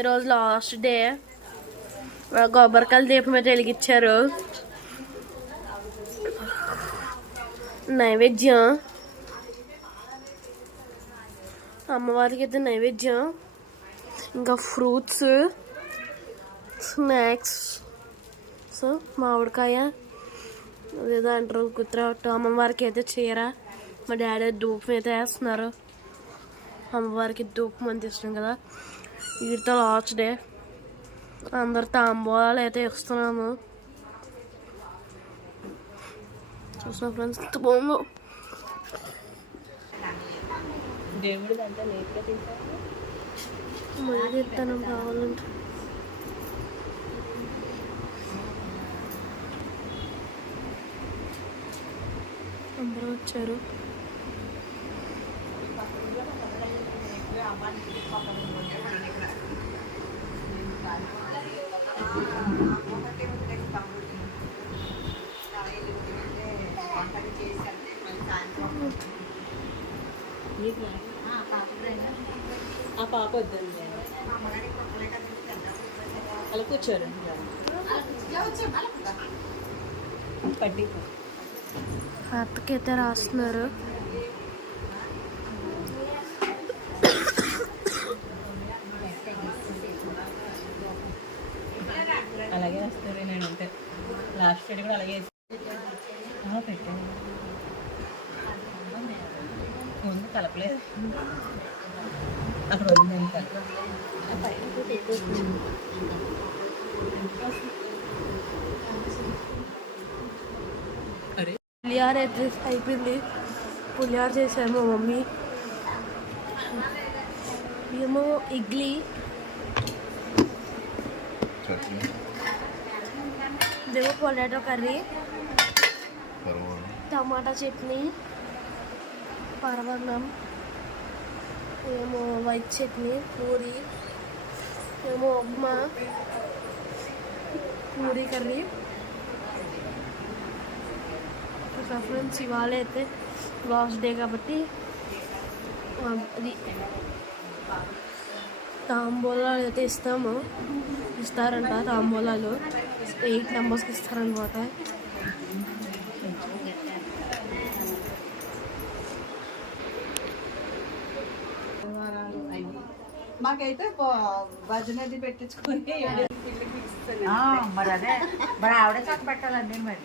ఈరోజు last day. కొబ్బరికాయల దీపం అయితే వెలిగించారు. నైవేద్యం అమ్మవారికి అయితే నైవేద్యం, ఇంకా ఫ్రూట్స్, స్నాక్స్, సో మామిడికాయ అదేదో అంటారు గుర్తురావట్టు. అమ్మవారికి అయితే చీర, మా డాడీ ధూపం అయితే వేస్తున్నారు. అమ్మవారికి ధూపం అందిస్తున్నాం కదా. వీటితో లాస్ట్ డే. అందరు తాంబూలాలు అయితే ఇస్తున్నాము. చూసిన ఫ్రెండ్స్ ఎంత బాగుందో. మళ్ళీ ఇస్తాను కావాలంటే. అందరూ వచ్చారు. ఆ పాప వద్దండి అలా కూర్చోరు పట్టి అత్తకైతే రాస్తున్నారు. అలాగే వస్తారు. నేను అంటే లాస్ట్ ఇయర్ కూడా అలాగే పెట్టాను. ముందు కలపలేదు, అక్కడ వదిలింది. పులిహార అయితే అయిపోయింది. పులిహార చేశారు మా మమ్మీ. ఏమో ఇడ్లీ, ఇదేమో పొటాటో కర్రీ, టమాటా చట్నీ, పరవన్నం, ఏమో వైట్ చట్నీ, పూరి, ఏమో ఉప్మా, పూరి కర్రీ. ఫ్రెండ్స్ ఇవాళ అయితే లాస్ట్ డే కాబట్టి అది తాంబూలాలు అయితే ఇస్తారంట. తాంబూలాలు 8 మెంబర్స్కి ఇస్తారనమాట. మాకైతే భజనది పెట్టించుకుని మరి అదే మరి ఆవిడ చక్క పెట్టాలండి. మరి